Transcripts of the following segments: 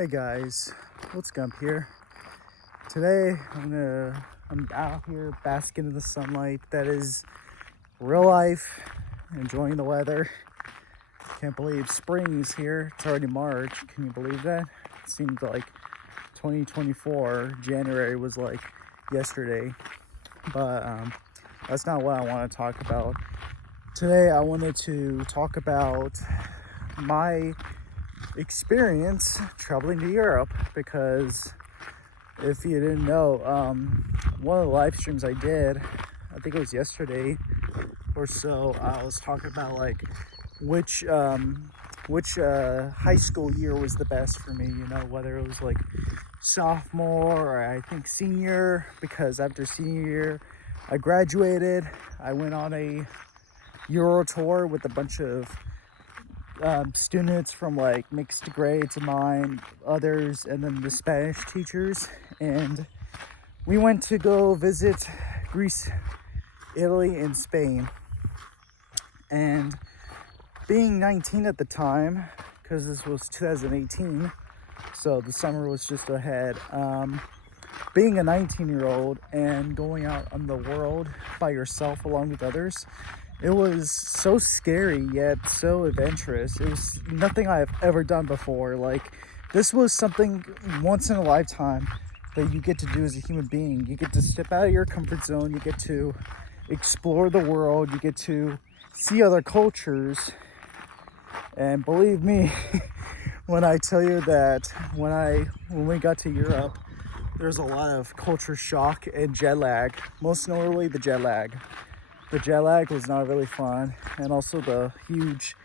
Hey guys, what's Gump here? Today I'm out here basking in the sunlight. That is real life, enjoying the weather. Can't believe spring is here. It's already March. Can you believe that? It seemed like 2024 January was like yesterday, but that's not what I want to talk about. Today I wanted to talk about my experience traveling to Europe, because if you didn't know, one of the live streams I did, I think it was yesterday or so, I was talking about like which high school year was the best for me, whether it was like sophomore or I think senior, because after senior year I graduated. I went on a Euro tour with a bunch of students from like mixed grades of mine, others, and then the Spanish teachers. And we went to go visit Greece, Italy, and Spain. And being 19 at the time, because this was 2018, so the summer was just ahead, being a 19-year-old and going out on the world by yourself along with others, it was so scary yet so adventurous. It was nothing I have ever done before. Like, this was something once in a lifetime that you get to do as a human being. You get to step out of your comfort zone. You get to explore the world. You get to see other cultures. And believe me, when I tell you that when we got to Europe, there's a lot of culture shock and jet lag. Most notably, the jet lag. The jet lag was not really fun, and also the huge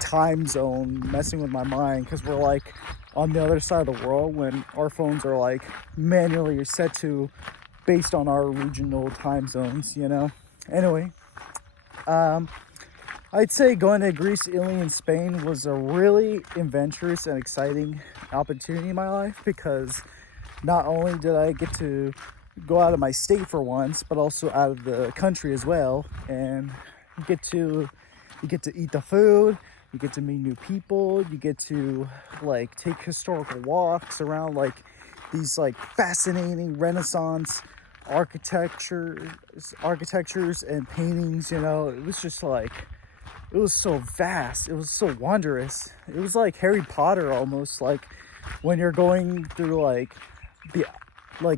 time zone messing with my mind, because we're like on the other side of the world when our phones are like manually set to based on our regional time zones, Anyway, I'd say going to Greece, Italy, and Spain was a really adventurous and exciting opportunity in my life, because not only did I get to go out of my state for once, but also out of the country as well, and you get to eat the food, you get to meet new people, you get to like take historical walks around like these like fascinating Renaissance architectures and paintings. It was just like, it was so vast, it was so wondrous. It was like Harry Potter almost, like when you're going through like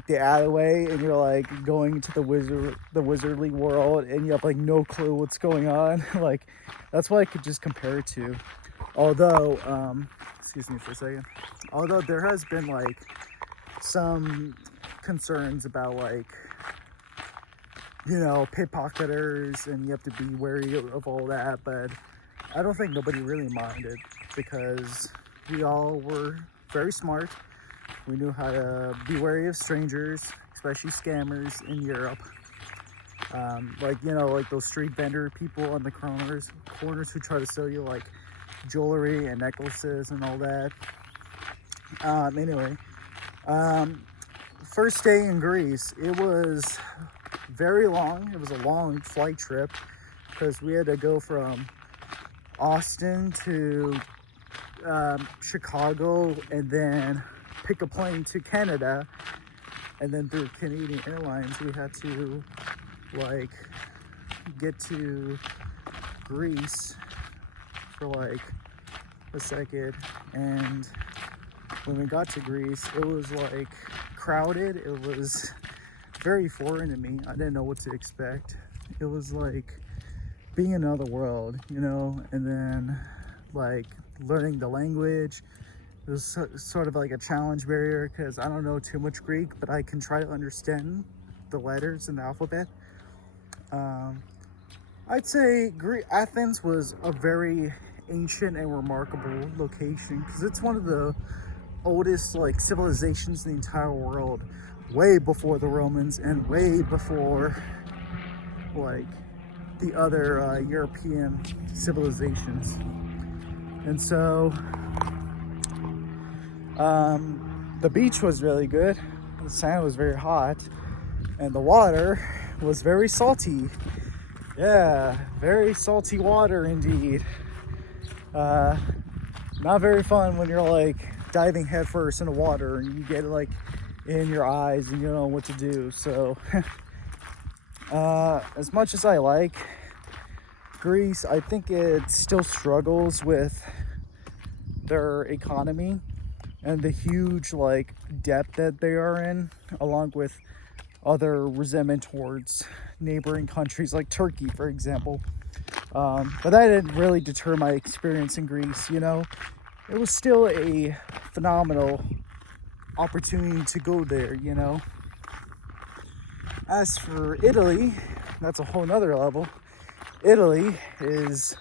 the alleyway and you're like going to the wizardly world and you have like no clue what's going on. Like, that's what I could just compare it to. Although excuse me for a second, although there has been like some concerns about like pickpocketers, and you have to be wary of all that, but I don't think nobody really minded, because we all were very smart. We knew how to be wary of strangers, especially scammers in Europe. Like those street vendor people on the corners who try to sell you like jewelry and necklaces and all that. Anyway, first day in Greece, it was very long. It was a long flight trip, because we had to go from Austin to Chicago, and then pick a plane to Canada, and then through Canadian Airlines we had to like get to Greece for like a second. And when we got to Greece, it was like crowded. It was very foreign to me. I didn't know what to expect. It was like being in another world, and then like learning the language. It was sort of like a challenge barrier, because I don't know too much Greek, but I can try to understand the letters in the alphabet. I'd say Athens was a very ancient and remarkable location, because it's one of the oldest like civilizations in the entire world, way before the Romans and way before like the other European civilizations. And so the beach was really good. The sand was very hot, and the water was very salty. Yeah, very salty water indeed. Not very fun when you're like diving headfirst in the water and you get like in your eyes and you don't know what to do. So as much as I like Greece, I think it still struggles with their economy and the huge like debt that they are in, along with other resentment towards neighboring countries like Turkey, for example. But that didn't really deter my experience in Greece. You know, it was still a phenomenal opportunity to go there. You know, as for Italy, that's a whole nother level. Italy is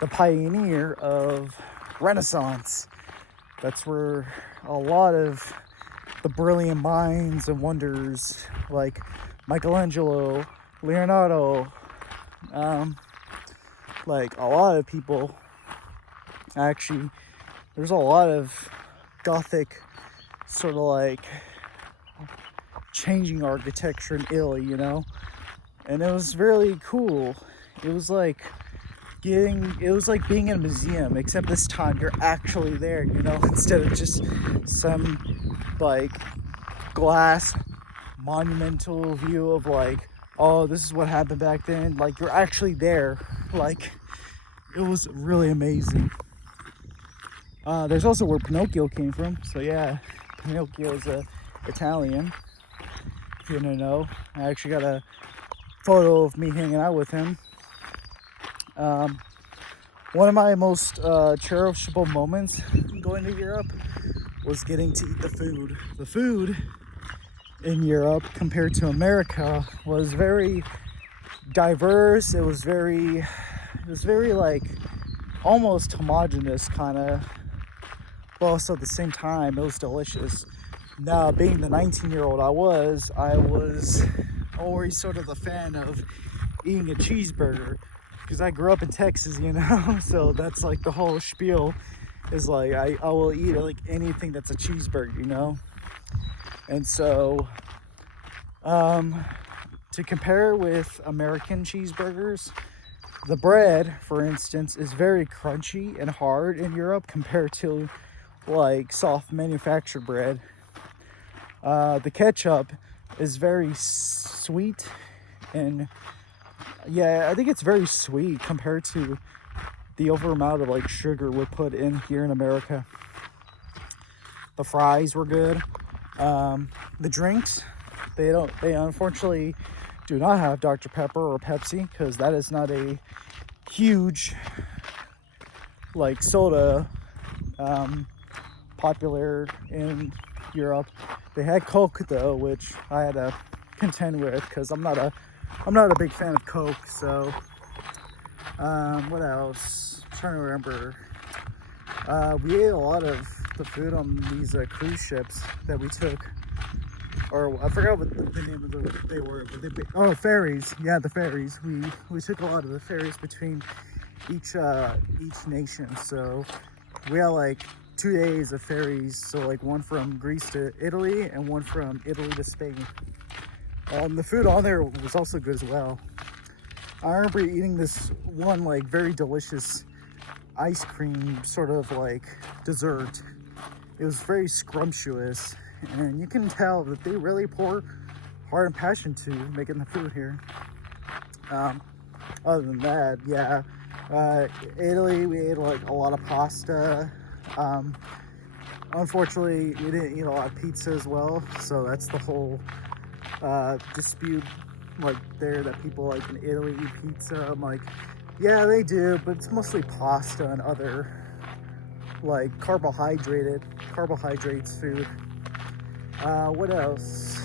the pioneer of Renaissance. That's where a lot of the brilliant minds and wonders like Michelangelo, Leonardo, like a lot of people actually, there's a lot of Gothic sort of like changing architecture in Italy, you know, and it was really cool. It was like being in a museum, except this time you're actually there, you know, instead of just some like glass monumental view of like, oh, this is what happened back then. Like, you're actually there. Like, it was really amazing. There's also where Pinocchio came from. So yeah, Pinocchio is Italian, if you didn't know. I actually got a photo of me hanging out with him. One of my most cherishable moments going to Europe was getting to eat the food. The food in Europe compared to America was very diverse. It was very like almost homogenous kind of, but also at the same time it was delicious. Now, being the 19-year-old I was always sort of a fan of eating a cheeseburger, because I grew up in Texas, you know. So that's like the whole spiel is like I will eat like anything that's a cheeseburger, you know. And so to compare with American cheeseburgers, the bread, for instance, is very crunchy and hard in Europe compared to like soft manufactured bread. The ketchup is very sweet, and yeah, I think it's very sweet compared to the over amount of like sugar we put in here in America. The fries were good. The drinks, they unfortunately do not have Dr. Pepper or Pepsi, because that is not a huge like soda popular in Europe. They had Coke though, which I had to contend with because I'm not a big fan of Coke. So what else? I'm trying to remember. We ate a lot of the food on these cruise ships that we took, or I forgot what the name of they were. But ferries. Yeah, the ferries. We took a lot of the ferries between each nation. So we had like 2 days of ferries. So like one from Greece to Italy and one from Italy to Spain. The food on there was also good as well. I remember eating this one like very delicious ice cream sort of like dessert. It was very scrumptious, and you can tell that they really pour heart and passion to making the food here. Other than that, yeah, Italy, we ate like a lot of pasta. Unfortunately, we didn't eat a lot of pizza as well, so that's the whole dispute like there, that people like in Italy eat pizza. I'm like, yeah, they do, but it's mostly pasta and other like carbohydrates food. What else?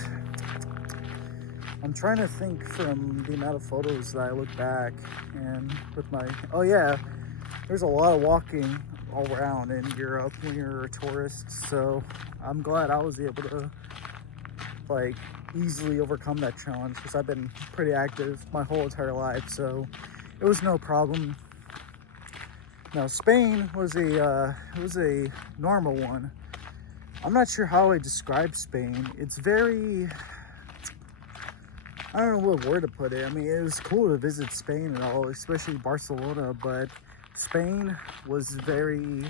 I'm trying to think from the amount of photos that I look back and with my, oh yeah, there's a lot of walking all around in Europe when you're a tourist, so I'm glad I was able to like easily overcome that challenge, because I've been pretty active my whole entire life, so it was no problem. Now, Spain was a normal one. I'm not sure how I describe Spain. It's very, I don't know what word to put it. I mean, it was cool to visit Spain and all, especially Barcelona, but Spain was very,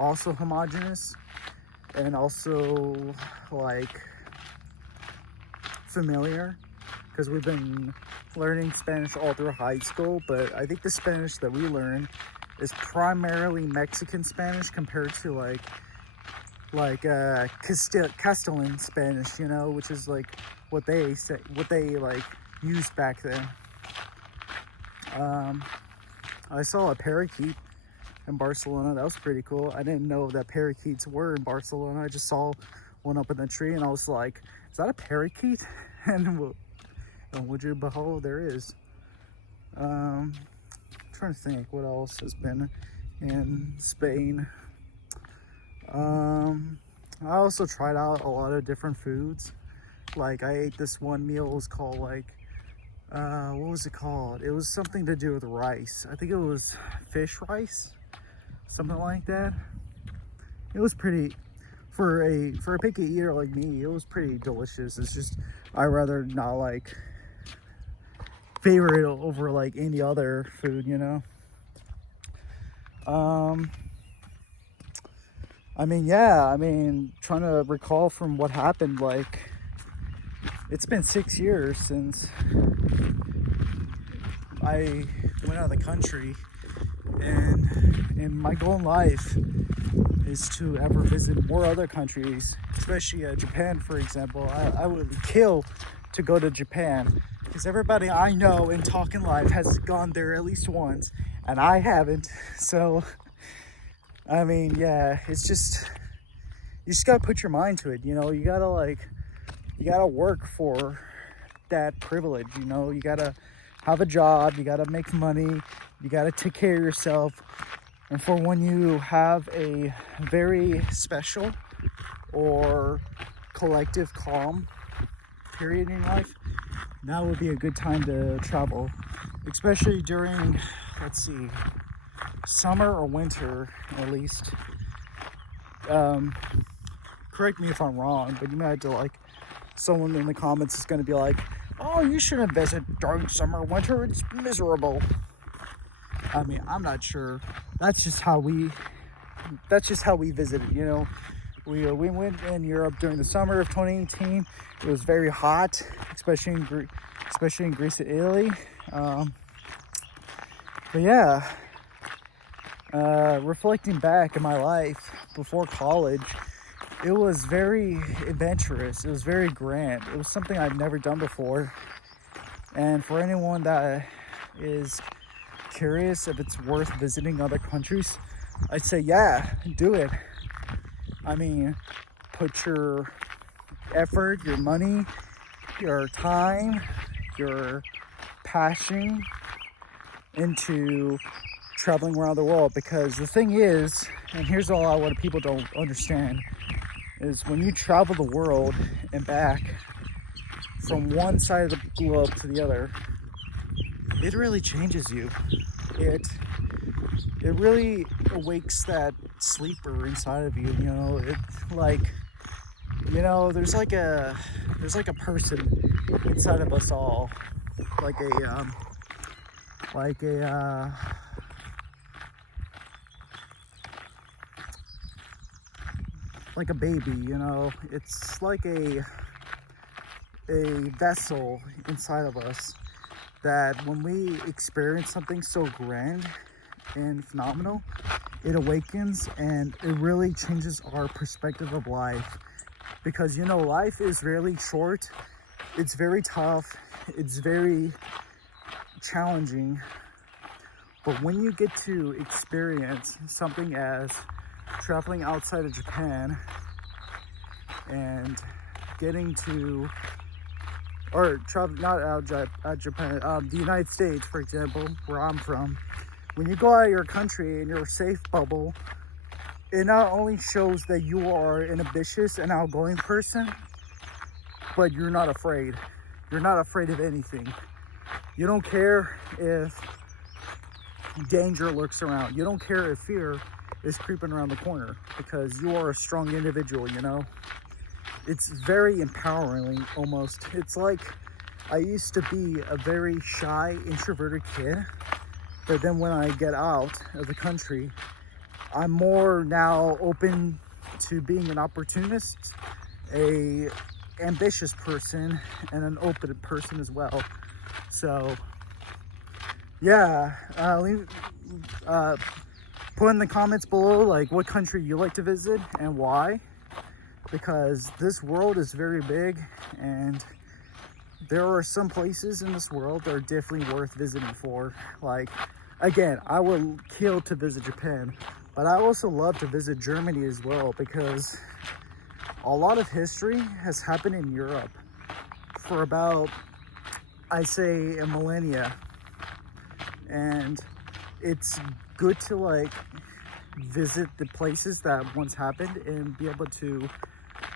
also homogenous and also like familiar, because we've been learning Spanish all through high school, but I think the Spanish that we learn is primarily Mexican Spanish compared to like Castellan Spanish, you know, which is like what they say, what they like used back then. I saw a parakeet in Barcelona. That was pretty cool. I didn't know that parakeets were in Barcelona. I just saw one up in the tree and I was like, is that a parakeet? And would you behold, there is. I'm trying to think what else has been in Spain. I also tried out a lot of different foods. Like I ate this one meal, it was called like, what was it called? It was something to do with rice. I think it was fish rice, something like that. It was pretty, for a picky eater like me, it was pretty delicious. It's just, I rather not like favor it over like any other food, you know. I mean, yeah, I mean, trying to recall from what happened, like, it's been 6 years since I went out of the country, and my goal in life is to ever visit more other countries, especially Japan, for example. I would kill to go to Japan, because everybody I know in talking life has gone there at least once, and I haven't. So I mean, yeah, it's just, you just gotta put your mind to it, you know. You gotta work for that privilege, you know. You gotta have a job, you gotta make money, you gotta take care of yourself. And for when you have a very special or collective calm period in life, now would be a good time to travel, especially during, let's see, summer or winter at least. Correct me if I'm wrong, but you might have to, like, someone in the comments is going to be like, oh, you shouldn't visit during summer or winter, it's miserable. I mean, I'm not sure. That's just how we visited, you know. We went in Europe during the summer of 2018. It was very hot, especially in Greece and Italy. But yeah, reflecting back in my life before college, it was very adventurous. It was very grand. It was something I've never done before. And for anyone that is curious if it's worth visiting other countries, I'd say, yeah, do it. I mean, put your effort, your money, your time, your passion into traveling around the world, because the thing is, and here's all what people don't understand, is when you travel the world and back from one side of the globe to the other, it really changes you. It really awakes that sleeper inside of you, you know. It, like, you know, there's like a person inside of us all, like a baby, you know. It's like a vessel inside of us that when we experience something so grand and phenomenal, it awakens and it really changes our perspective of life. Because, you know, life is really short, it's very tough, it's very challenging, but when you get to experience something as traveling outside of Japan and getting to, or travel not out of Japan, the United States, for example, where I'm from, when you go out of your country in your safe bubble, it not only shows that you are an ambitious and outgoing person, but you're not afraid. You're not afraid of anything. You don't care if danger lurks around. You don't care if fear is creeping around the corner, because you are a strong individual, you know. It's very empowering almost. It's like, I used to be a very shy, introverted kid, but then when I get out of the country I'm more now open to being an opportunist, a ambitious person, and an open person as well. So yeah, put in the comments below like what country you like to visit and why, because this world is very big and there are some places in this world that are definitely worth visiting for. Like, again, I would kill to visit Japan, but I also love to visit Germany as well, because a lot of history has happened in Europe for about, I say, a millennia. And it's good to like visit the places that once happened and be able to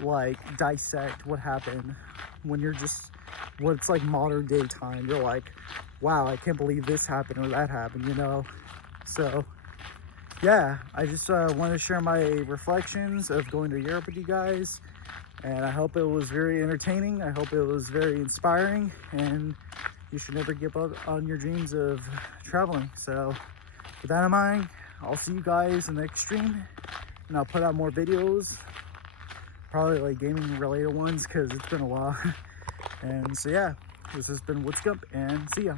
like dissect what happened when you're just what's like modern day time. You're like, wow, I can't believe this happened or that happened, you know. So yeah, I just want to share my reflections of going to Europe with you guys, and I hope it was very entertaining. I hope it was very inspiring, and you should never give up on your dreams of traveling. So with that in mind, I'll see you guys in the next stream, and I'll put out more videos, probably like gaming related ones, because it's been a while. And so yeah, this has been Woodscump, and see ya.